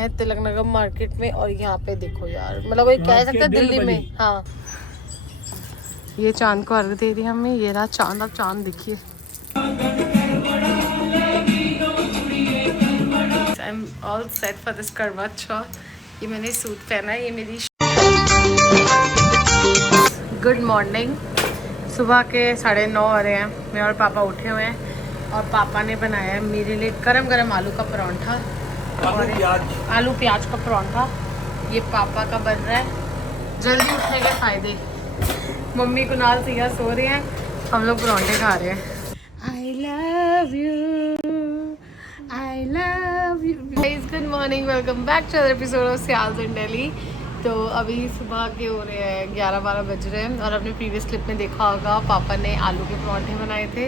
आए हैं तिलक नगर मार्केट में और यहाँ पे देखो यार, मतलब कोई कह सकता है दिल्ली में। हाँ, ये चांद को अर्घ दे रही है हमें। ये रहा चांद, अब चांद देखिए। I am all set for this करवा चौथ। ये मैंने सूट पहना है, ये मेरी। Good morning. सुबह के 9:30 हो रहे हैं। मैं और पापा उठे हुए हैं और पापा ने बनाया है मेरे लिए गरम गरम आलू का परांठा और आलू प्याज का परांठा। ये पापा का बन रहा है। जल्दी उठने के फायदे। मम्मी कुनाल सिया सो रहे हैं, हम लोग परांठे खा रहे हैं। I love you, I love you. Guys, good morning, welcome back to another episode of Sials in Delhi. तो अभी सुबह के हो रहे हैं 11-12 बज रहे हैं और अपने प्रीवियस क्लिप में देखा होगा पापा ने आलू के परांठे बनाए थे।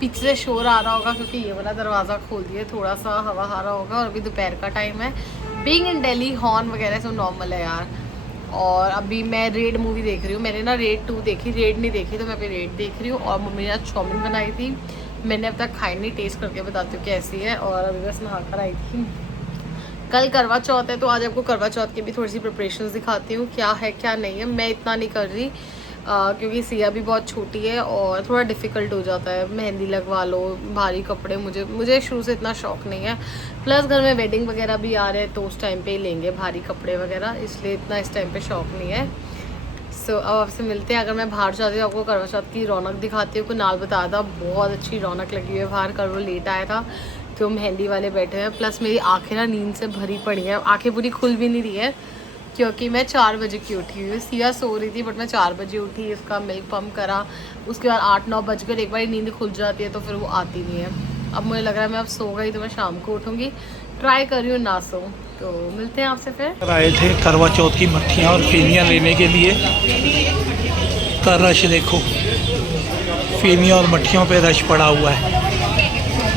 पीछे से शोर आ रहा होगा क्योंकि ये वाला दरवाज़ा खोल दिए, थोड़ा सा हवा आ रहा होगा और अभी दोपहर का टाइम है। बीइंग इन दिल्ली हॉर्न वगैरह सब नॉर्मल है यार। और अभी मैं रेड मूवी देख रही हूँ। मैंने ना रेड 2 देखी, रेड नहीं देखी, तो मैं अभी रेड देख रही हूँ। और मम्मी ने आज चाउमीन बनाई थी, मैंने अब तक खाई नहीं, टेस्ट करके बताती हूँ कैसी है। और अभी बस नहा कर आई थी। कल करवा चौथ है तो आज आपको करवा चौथ की भी थोड़ी सी प्रिपरेशंस दिखाती हूँ, क्या है क्या नहीं है। मैं इतना नहीं कर रही क्योंकि सिया भी बहुत छोटी है और थोड़ा डिफ़िकल्ट हो जाता है। मेहंदी लगवा लो, भारी कपड़े, मुझे शुरू से इतना शौक नहीं है। प्लस घर में वेडिंग वगैरह भी आ रहे हैं तो उस टाइम पे ही लेंगे भारी कपड़े वगैरह, इसलिए इतना इस टाइम पे शौक नहीं है। सो अब आपसे मिलते हैं। अगर मैं बाहर जाती हूँ आपको करवा चौथ की रौनक दिखाती हूँ। कुनाल बताया था बहुत अच्छी रौनक लगी हुई है बाहर, कल वो लेट आया था तो मेहंदी वाले बैठे हैं। प्लस मेरी आँखें ना नींद से भरी पड़ी हैं, आँखें पूरी खुल भी नहीं रही है क्योंकि मैं 4 बजे की उठी हुई हूँ। सिया सो रही थी बट मैं 4 बजे उठी, इसका मिल्क पम्प करा, उसके बाद 8-9 बज कर एक बार नींद खुल जाती है तो फिर वो आती नहीं है। अब मुझे लग रहा है मैं अब सो गई तो मैं शाम को उठूँगी, ट्राई कर रही हूँ ना सो। तो मिलते हैं आपसे फिर। आए थे करवा चौथ की मट्ठियाँ और फेनियाँ लेने के लिए। का रश देखो, फेनियाँ और मट्ठियों पे रश पड़ा हुआ है।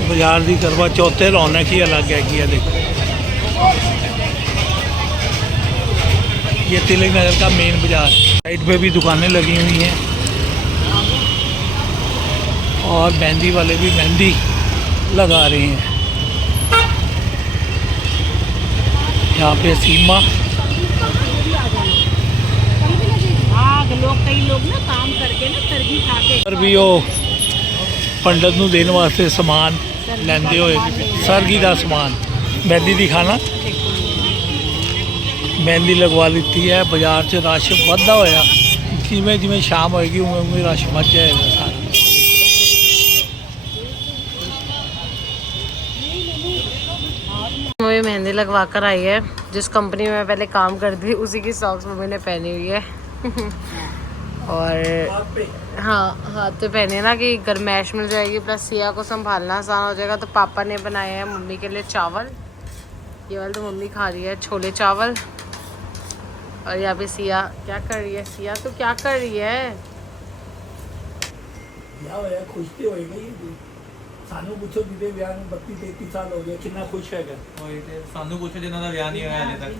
बाजार की करवा चौथ रौनक ही अलग है। देखो ये तिलक नगर का मेन बाजार, साइड पे भी दुकानें लगी हुई हैं और मेहंदी वाले भी मेहंदी लगा रहे हैं। यहाँ पे सीमा कई लोग ना काम करके ना सरगी खा के और भी वो पंडित नूं देने वास्ते समान लैंदे होए, सरगी का समान। मेहंदी दिखाना, मेहंदी लगवा लीती है। बाजार से रश वाधा होया, जिमें जिमें शाम होएगी उमें उमें रश मच जाएगा सारा। मम्मी मेहंदी लगवा कर आई है। जिस कंपनी में मैं पहले काम करती थी उसी की सॉक्स मम्मी ने पहनी हुई है और हाँ हाथ पे पहने ना कि गर्मैश मिल जाएगी, प्लस सिया को संभालना आसान हो जाएगा। तो पापा ने बनाए हैं मम्मी के लिए चावल, ये वाले तो मम्मी खा रही है, छोले चावल। और यहाँ पे सिया क्या कर रही है? सिया तो क्या कर रही है? सानू पूछो जिदे ब्याह में 32-33 साल हो गए, कितना खुश है। सानू पूछो जिन्हों का ब्याह नहीं हुआ हाले तक।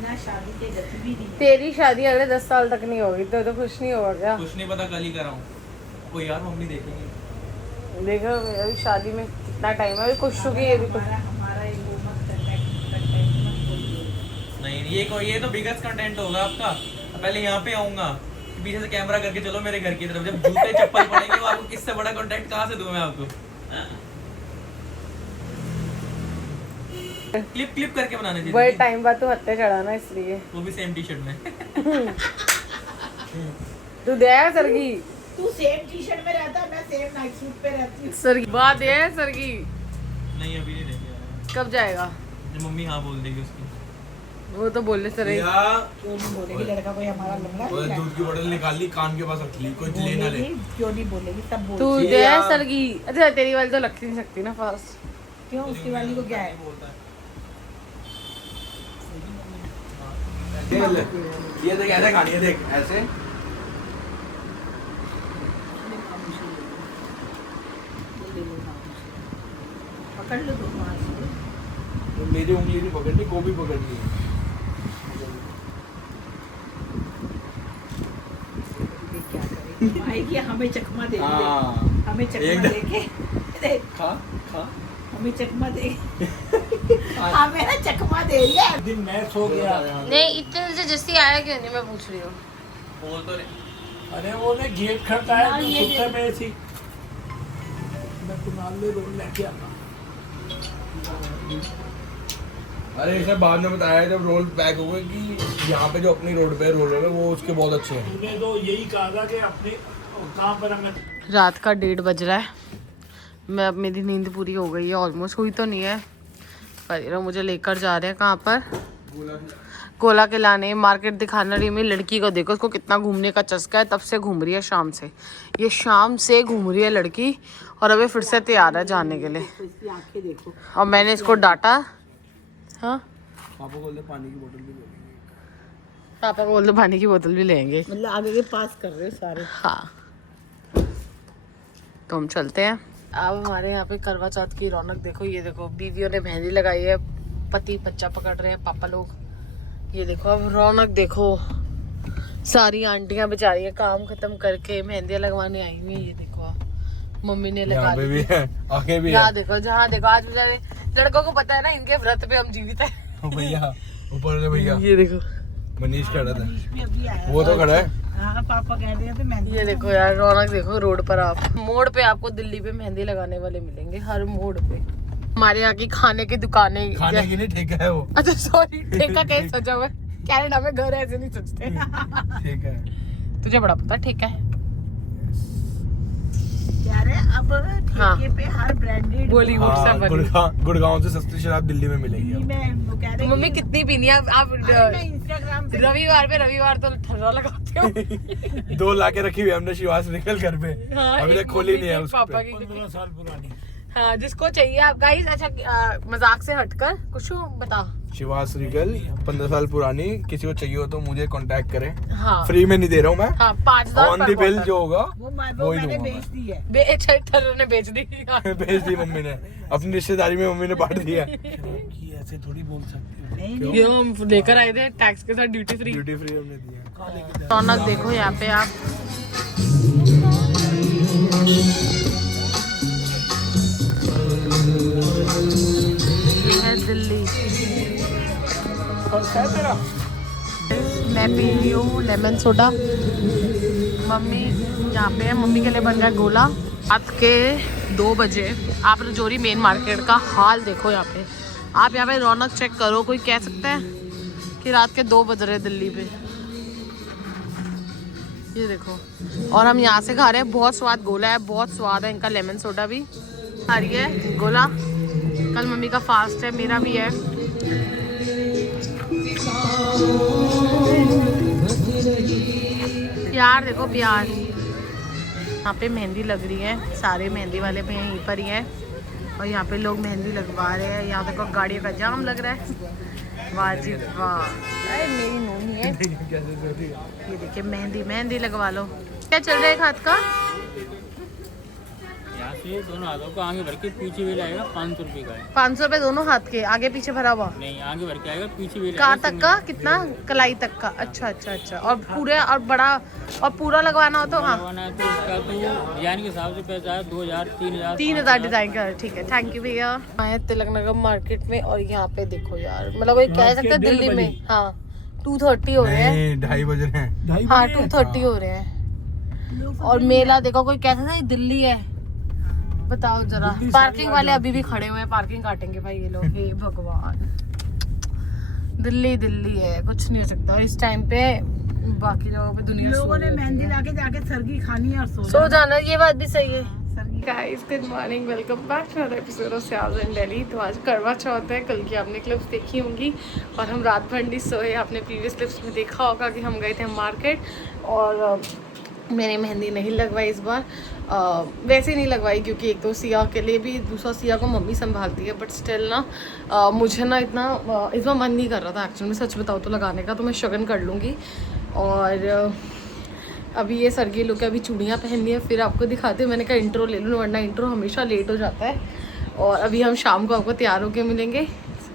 तेरी शादी अगले 10 साल तक नहीं होगी तो खुश नहीं होगा क्या? कुछ नहीं पता, कल ही कराऊं। ओ यार मम्मी देखेंगे। देखो अभी शादी में कितना टाइम है, अभी खुश होगी ये भी कुछ। नहीं ये तो बिगेस्ट कंटेंट होगा आपका। पहले यहाँ पे आऊंगा, पीछे से कैमरा करके चलो मेरे घर की तरफ, जब जूते चप्पल पड़ेंगे वो आपको किससे बड़ा कंटेंट कहाँ से दूं मैं आपको। क्लिप करके बनाने चाहिए। बड़े टाइम बाद तो हत्ते चढ़ाना, इसलिए वो भी सेम टी शर्ट में। तू दे सरगी, तू सेम टी शर्ट में रहता है, मैं सेम नाइट सूट पे रहती हूँ। सरगी बात है सरगी। नहीं अभी नहीं देंगे। कब जाएगा? जब मम्मी हाँ बोल देगी उसकी। वो तो बोलने से रही। क्यों नहीं बोलेगी? लड़का कोई हमारा लंगड़ा वो नहीं है। दूध की बोतल निकाल ली, कान के पास रख ली, कोई ले ना ले। बोलेगी, क्यों नहीं बोलेगी? सब बोल। तू दे सरगी। अच्छा तेरी वाली तो लग नहीं सकती ना फास्ट। क्यों उसकी वाली को क्या है? ये देख ऐसे खानी है, देख ऐसे। पकड़ लो तुम वहाँ से। मेरी उंगली नहीं पकड़नी, गोभी पकड़नी है। क्या करेगी? आएगी हमें चकमा देगी, हाँ। हमें चकमा देके देख। खा खा अभी चकमा दे हाँ मेरा चकमा दे रही है। दिन मैं सो गया। नहीं इतने दिन से जैसी आया क्यों नहीं, मैं पूछ रही हूँ। बोल तो रहे अरे वो ने गेट खड़काया तो सुनते में थी, मैं कुणाल ले रोड लेके आना। अरे इसे बाद में बताया जब रोल पैक हो गए कि यहाँ पे जो अपनी रोड पे रोल है वो उसके बहुत अच्छे हैं। तूने तो यही कहा था कि अपने कहाँ पर हमें। रात का 1:30 बज रहा है, मैं अब मेरी नींद पूरी हो गई है, ऑलमोस्ट हुई तो नहीं है पर ये लोग मुझे लेकर जा रहे हैं कहाँ पर, गोला के लाने, मार्केट दिखाना रही। मेरी लड़की को देखो, उसको कितना घूमने का चस्का है, तब से घूम रही है शाम से, ये शाम से घूम रही है लड़की और अभी फिर से तैयार है जाने के लिए। इसकी आंखें देखो। और मैंने इसको डांटा। हाँ पापा बोलते पानी की बोतल भी ले लेंगे। पापा को बोलते पानी की बोतल भी लेंगे। मतलब आगे के पास कर रहे हो सारे। हाँ तो हम चलते हैं। अब हमारे यहाँ पे करवा चौथ की रौनक देखो, ये देखो बीवियों ने मेहंदी लगाई है, पति बच्चा पकड़ रहे हैं पापा लोग, ये देखो अब रौनक देखो, सारी आंटियां बेचारी है काम खत्म करके मेहंदियां लगवाने आई हुई है। ये देखो आप मम्मी ने लगा ली भी है, आगे भी यहाँ देखो, जहाँ देखो आज बेचारे लड़कों को पता है ना इनके व्रत पे हम जीवित है। भैया ऊपर से भैया ये देखो मनीष खड़ा था, भी अभी आया। वो तो खड़ा है। हाँ पापा कह रहे थे मैं। ये देखो यार रौनक देखो, रोड पर आप मोड़ पे आपको दिल्ली पे मेहंदी लगाने वाले मिलेंगे हर मोड़ पे। हमारे यहाँ की खाने की दुकानें, खाने की नहीं ठेका है वो। अच्छा सॉरी, ठेका कैसे सजा हुआ है, कनाडा में घर ऐसे नहीं सजते। ठीक है, तुझे बड़ा पता ठेका है। कह रहे अब ठेके पे हर ब्रांडेड बॉलीवुड से बनी। गुड़गांव से सस्ती शराब दिल्ली में मिलेगी अब। में वो कह तो रहे मम्मी कितनी पीनी है आप इंस्टाग्राम पे रविवार तो ठर्रा लगाते हो। 2 लाके रखी हुई हमने शिवास निकल घर पे, हाँ, अभी एक तक खोली मम्मी नहीं है के उस पापा पे। की। 15 साल पुरानी। हाँ जिसको चाहिए आप गाइस, अच्छा मजाक से हटकर कुछ बता। शिवास रिगल 15 साल पुरानी, किसी को चाहिए हो तो मुझे कांटेक्ट करें। हाँ फ्री में नहीं दे रहा हूँ मैं, हाँ 5000 ऑन दी बिल जो होगा वो वो ही मैंने दूंगा बेच दी है। ठर्रे ने बेच दी। मैं। भेज दी मम्मी ने, अपनी रिश्तेदारी में मम्मी ने बांट दिया। कि ऐसे थोड़ी बोल सकते हो। नहीं ये हम लेकर आए थे टैक्स के साथ ड्यूटी फ्री। ड्यूटी फ्री हमने दिया। रौनक देखो यहाँ पे आप, ये है दिल्ली। मैं पी रही हूँ लेमन सोडा, मम्मी यहाँ पे है, मम्मी के लिए बन रहा है गोला। रात के 2 बजे आप रजौरी मेन मार्केट का हाल देखो, यहाँ पे आप यहाँ पे रौनक चेक करो, कोई कह सकता है कि रात के 2 बज रहे दिल्ली पे। ये देखो और हम यहाँ से खा रहे हैं, बहुत स्वाद गोला है, बहुत स्वाद है इनका, लेमन सोडा भी आ रही है गोला। कल मम्मी का फास्ट है, मेरा भी है। प्यार देखो प्यार, यहाँ पे मेहंदी लग रही है, सारे मेहंदी वाले भी यहीं पर ही हैं और यहाँ पे लोग मेहंदी लगवा रहे हैं। यहाँ देखो गाड़ियों का जाम लग रहा है, वाह जी वाह। अरे मेरी नोनी है, ये देखिए मेहंदी लगवा लो। क्या चल रहा है हाथ का? यहाँ से दोनों हाथों को आगे भर के पीछे भी लाएगा, 500 रुपये का है। 500 रुपये दोनों हाथ के, आगे पीछे भरा हुआ? नहीं, आगे भर के आएगा, पीछे भी कहाँ तक का? कितना? कलाई तक का? अच्छा। और पूरे और बड़ा और पूरा लगवाना हो तो? हाँ लगवाना है तो उसका तो डिजाइन के हिसाब से पैसा है 2000, 3000, 3000 डिजाइन का। ठीक है, थैंक यू भैया। आए तिलक नगर मार्केट में और यहाँ पे देखो यार, मतलब कोई कह सकते हैं दिल्ली में, हाँ 2:30 हो रहे हैं। नहीं 2:30 बज रहे हैं। हाँ 2:30 हो रहे हैं और मेला देखो, कोई कहता था ये दिल्ली है, बताओ जरा। पार्किंग वाले अभी भी खड़े हुए हैं, पार्किंग काटेंगे भाई ये लोग। हे भगवान, दिल्ली है, कुछ नहीं हो सकता इस टाइम पे। बाकी जगहों पे दुनिया लोगों ने मेहंदी लाके जाके सरगी खानी है और सो जाना, ये बात भी सही है। सरगी guys good morning, welcome back to another episode of सियाज इन दिल्ली। तो आज करवा चौथ है, कल की आपने क्लिप्स देखी होंगी और हम रात भर नहीं सोए। आपने प्रीवियस क्लिप्स में देखा होगा कि हम गए थे मार्केट और मैंने मेहंदी नहीं लगवाई इस बार। वैसे नहीं लगवाई क्योंकि एक तो सिया के लिए भी, दूसरा सिया को मम्मी संभालती है, बट स्टिल ना मुझे ना इतना इस बार मन नहीं कर रहा था एक्चुअली में, सच बताओ तो लगाने का। तो मैं शगन कर लूँगी और अभी ये सरगी लोग के अभी चूड़ियाँ पहननी है, फिर आपको दिखाते हैं। मैंने कहा इंट्रो ले लूँ, वरना इंट्रो हमेशा लेट हो जाता है। और अभी हम शाम को आपको तैयार होकर मिलेंगे,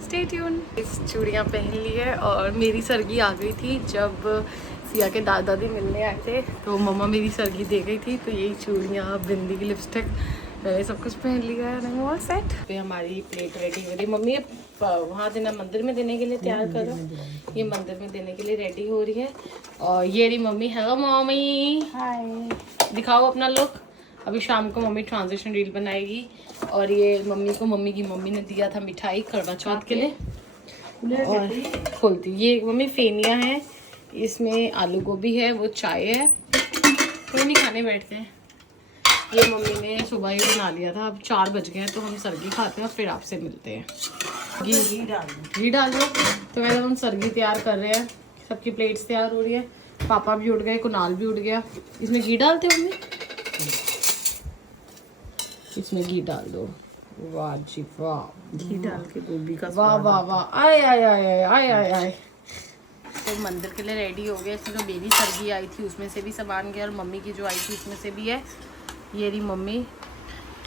स्टे ट्यून। इस चूड़ियाँ पहन ली है और मेरी सरगी आ गई थी जब सिया के दादा दादी मिलने आए थे, तो मम्मा मेरी सरगी दे गई थी। तो यही चूड़ियाँ, बिंदी की लिपस्टिक मैंने सब कुछ पहन लिया है, ऑल सेट। पे हमारी प्लेट रेडी हो रही, मम्मी वहाँ देना मंदिर में देने के लिए तैयार कर रहा हूँ, ये मंदिर में देने के लिए रेडी हो रही है। और ये रही मम्मी, हेलो मम्मी, हाय, दिखाओ अपना लुक। अभी शाम को मम्मी ट्रांजिशन रील बनाएगी। और ये मम्मी को मम्मी की मम्मी ने दिया था मिठाई करवा चौथ के लिए। और खोलती, ये मम्मी फेनिया है, इसमें आलू गोभी है, वो चाय है, कोई नहीं खाने बैठते हैं। ये मम्मी ने सुबह ही बना लिया था, अब 4 बज गए हैं तो हम सरगी खाते हैं और फिर आपसे मिलते हैं। घी डाल दो। तो वैसे हम सरगी तैयार कर रहे हैं, सबकी प्लेट्स तैयार हो रही है, पापा भी उठ गए, कुणाल भी उठ गया। इसमें घी डालते हो मम्मी? इसमें घी डाल दो। वाह जी वाह, घी डाल के गोभी का वाह वाह वाह, आय आय आय आय आय आय आय। तो मंदिर के लिए रेडी हो गया। इसमें जो मेरी सरगी आई थी उसमें से भी सामान गया और मम्मी की जो आई थी उसमें से भी है। ये रही मम्मी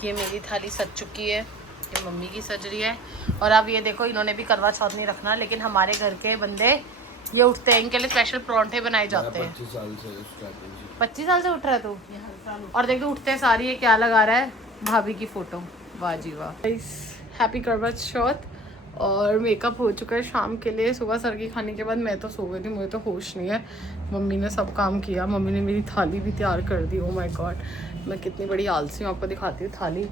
की, मेरी थाली सज चुकी है, ये मम्मी की सज रही है। और अब ये देखो, इन्होंने भी करवा चौथ नहीं रखना, लेकिन हमारे घर के बंदे ये उठते हैं, इनके लिए स्पेशल परांठे बनाए जाते हैं। 25 साल से उठ रहा है तू? और देख तो उठते हैं सारी। ये क्या लगा रहा है? भाभी की फोटो। वाह जी वाह। हैप्पी करवा चौथ। और मेकअप हो चुका है शाम के लिए। सुबह सरगी खाने के बाद मैं तो सो गई थी, मुझे तो होश नहीं है। मम्मी ने सब काम किया, मम्मी ने मेरी थाली भी तैयार कर दी। ओ माय गॉड, मैं कितनी बड़ी आलसी हूँ, आपको दिखाती हूँ थाली।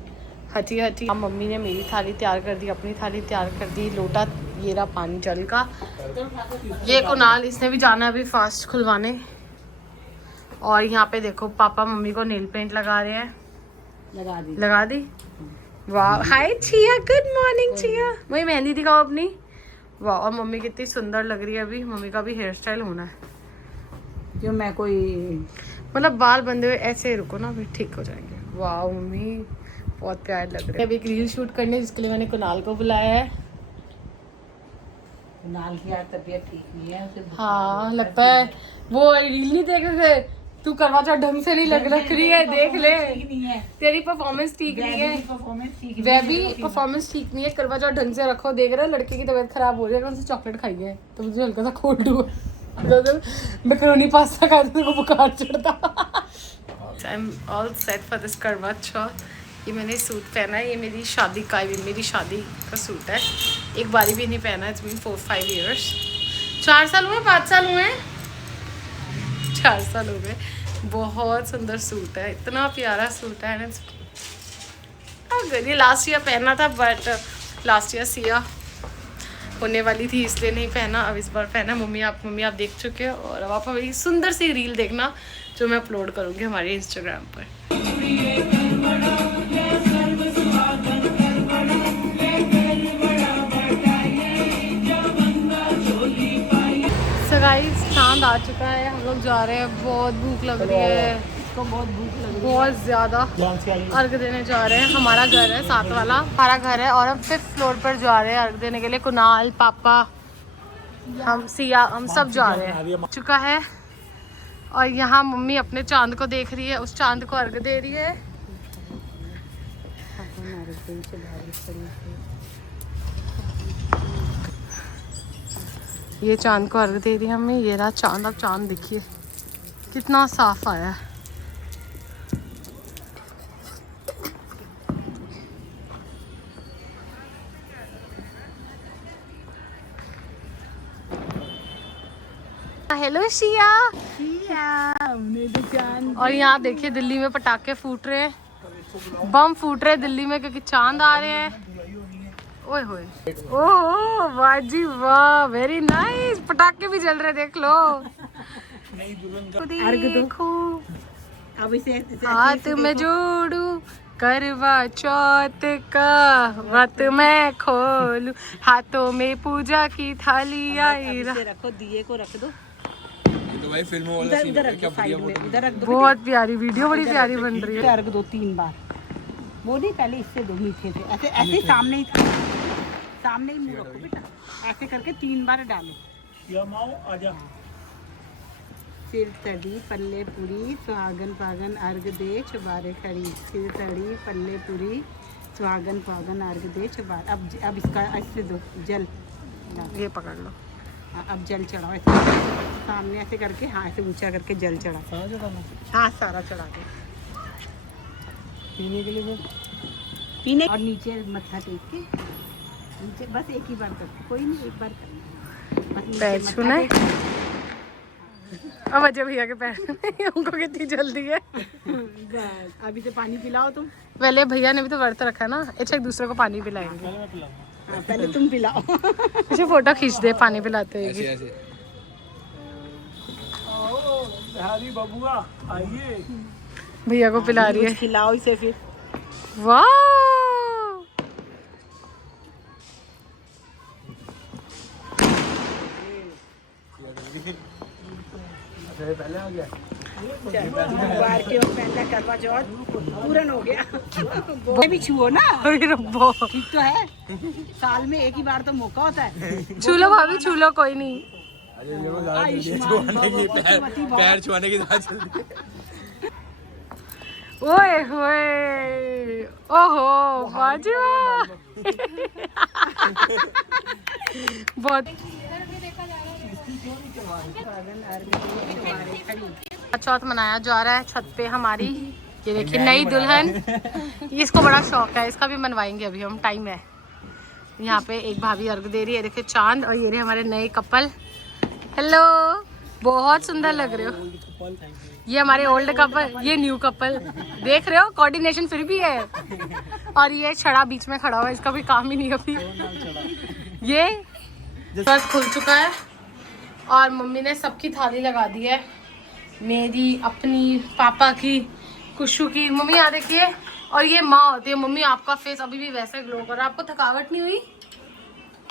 हटी हटी, मम्मी ने मेरी थाली तैयार कर दी, अपनी थाली तैयार कर दी। लोटा ये रहा पानी जल का। ये कुणाल, इसने भी जाना है अभी फास्ट खुलवाने। और यहाँ पे देखो पापा मम्मी को नेल पेंट लगा रहे हैं। लगा दी। वाह, हाय छिया, गुड मॉर्निंग छिया। वही मेहंदी दिखाओ अपनी। वाह, और मम्मी कितनी सुंदर लग रही है। अभी मम्मी का भी हेयर स्टाइल होना है, जो मैं कोई मतलब बाल बंधे हुए ऐसे रुको ना, अभी ठीक हो जाएंगे। वाह मम्मी बहुत प्यार लग रही है। अभी एक रील शूट करने, जिसके लिए मैंने कुणाल को बुलाया है। कुणाल की यार तबीयत ठीक नहीं है उसे। हाँ, लगता है वो रील नहीं देख रहे थे, तू करवा चौथ ढंग से नहीं लग रही है, देख ले। तेरी परफॉर्मेंस ठीक नहीं है, वह भी परफॉर्मेंस ठीक नहीं है। करवा चौथ ढंग से रखो। देख रहा है लड़के की तबीयत खराब हो रही है, उनसे चॉकलेट खाई है तो मुझे हल्का सा कोल्ड हुआ, मैकरोनी पास्ता खाते को बुखार चढ़ता। I am all set for this करवा चौथ। ये मैंने सूट पहना है, ये मेरी शादी का, मेरी शादी का सूट है। एक बारी भी नहीं पहना, इट्स बीन 4-5 ईयर्स। 4 साल हुए, 5 साल हुए, 4 साल हो गए। बहुत सुंदर सूट है, इतना प्यारा सूट है। ये लास्ट ईयर पहना था, बट लास्ट ईयर सिया होने वाली थी इसलिए नहीं पहना, अब इस बार पहना। मम्मी आप देख चुके हो। और अब आप मेरी सुंदर सी रील देखना जो मैं अपलोड करूँगी हमारे इंस्टाग्राम पर। गाइस चांद आ चुका है, हम लोग जा रहे हैं। बहुत भूख लग रही है, इसको बहुत भूख लग रही है, बहुत ज़्यादा। अर्घ देने जा रहे हैं, हमारा घर है साथ वाला, हमारा घर है। और हम 5th फ्लोर पर जा रहे हैं अर्घ देने के लिए। कुणाल, पापा, हम सिया, हम सब जा रहे हैं। चुका है। और यहाँ मम्मी अपने चांद को देख रही है, उस चांद को अर्घ दे रही है। ये चांद को अर्घ दे रही है हमें। ये रहा चांद। अब चांद देखिए कितना साफ आया है। हेलो शिया। और यहाँ देखिए दिल्ली में पटाखे फूट रहे हैं, बम फूट रहे हैं दिल्ली में, क्योंकि चांद आ रहे हैं। ओए होए, ओह वाह जी वाह, वेरी नाइस। पटाखे भी जल रहे, देख लो। देखो, अब इसे हाथ में जोड़ू, करवा चौथ का व्रत मैं खोलू, हाथों में पूजा की थाली आई। रखो, दिए को रख दो। तो भाई फिल्मों वाला सीन है, क्या बढ़िया फोटो। इधर रख दो। बहुत प्यारी वीडियो, बड़ी प्यारी बन रही है। अर्घ दो 3 बार। वो नहीं, पहले इससे दो मीठे से, ऐसे ऐसे सामने ही था, सामने ही मुंह रखो बेटा, ऐसे करके 3 बार डालो। आजा। सिर तड़ी पल्ले पूरी, सुहागन पागन अर्घ दे चुबारे खड़ी। सिर तड़ी पल्ले पूरी, सुहागन पागन अर्घ दे चुबारे। अब इसका ऐसे दो जल, ये पकड़ लो। अब जल चढ़ाओ ऐसे सामने, ऐसे करके। हाँ, ऐसे ऊंचा करके जल चढ़ा। हाँ, सारा चढ़ा दो। पीने के लिए पीने और नीचे मत्था टेक के नीचे बस एक ही बार करते, कोई नहीं, एक बार करना बस नीचे पैर मत्था छूना है। टेक। अब अजय भैया के पैर में उनको कितनी जल्दी है। बस अभी से पानी पिलाओ तुम। पहले भैया ने भी तो व्रत रखा है ना, अच्छा एक दूसरे को पानी पिलाएंगे। हाँ, पहले तुम पिलाओ। अच्छा फोटो खींच दे पानी पिलाते हुए की। बिहारी बबुआ आइए। भैया को पिला रही है। कुछ खिलाओ इसे फिर। वाह पहले आ गया बार के और पहला करवा चौथ पूरन हो गया। वो भी छुओ ना, अरे रब्बो। ठीक तो है, साल में एक ही बार तो मौका होता है। छूलो भाभी छूलो, कोई नहीं। पैर छुआने की ज्यादा जल्दी। ओए होए, ओहो बाजू बहुत। चौथ मनाया जा रहा है छत पे हमारी। ये देखिए नई दुल्हन, इसको बड़ा शौक है, इसका भी मनवाएंगे अभी हम, टाइम है। यहाँ पे एक भाभी अर्घ दे रही है, देखिए चांद, और ये रहे हमारे नए कपल। हेलो, बहुत सुंदर लग रहे हो। ये हमारे ओल्ड कपल, ये न्यू कपल, देख रहे हो कोऑर्डिनेशन फिर भी है। और ये छड़ा बीच में खड़ा हुआ है, इसका भी काम ही नहीं अभी। ये बस खुल चुका है और मम्मी ने सबकी थाली लगा दी है, मेरी, अपनी, पापा की, कुशु की। मम्मी यहाँ देखिए, और ये माँ होती है। मम्मी आपका फेस अभी भी वैसे ग्लो कर रहा है, आपको थकावट नहीं हुई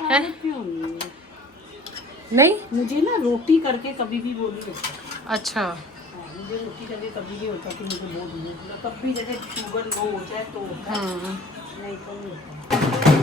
है? नहीं, मुझे ना रोटी करके कभी भी वो नहीं होता। अच्छा मुझे रोटी करके कभी नहीं होता कि मुझे बहुत भूख लगे, कभी जैसे शुगर लो हो जाए तो होता है, नहीं तो नहीं होता।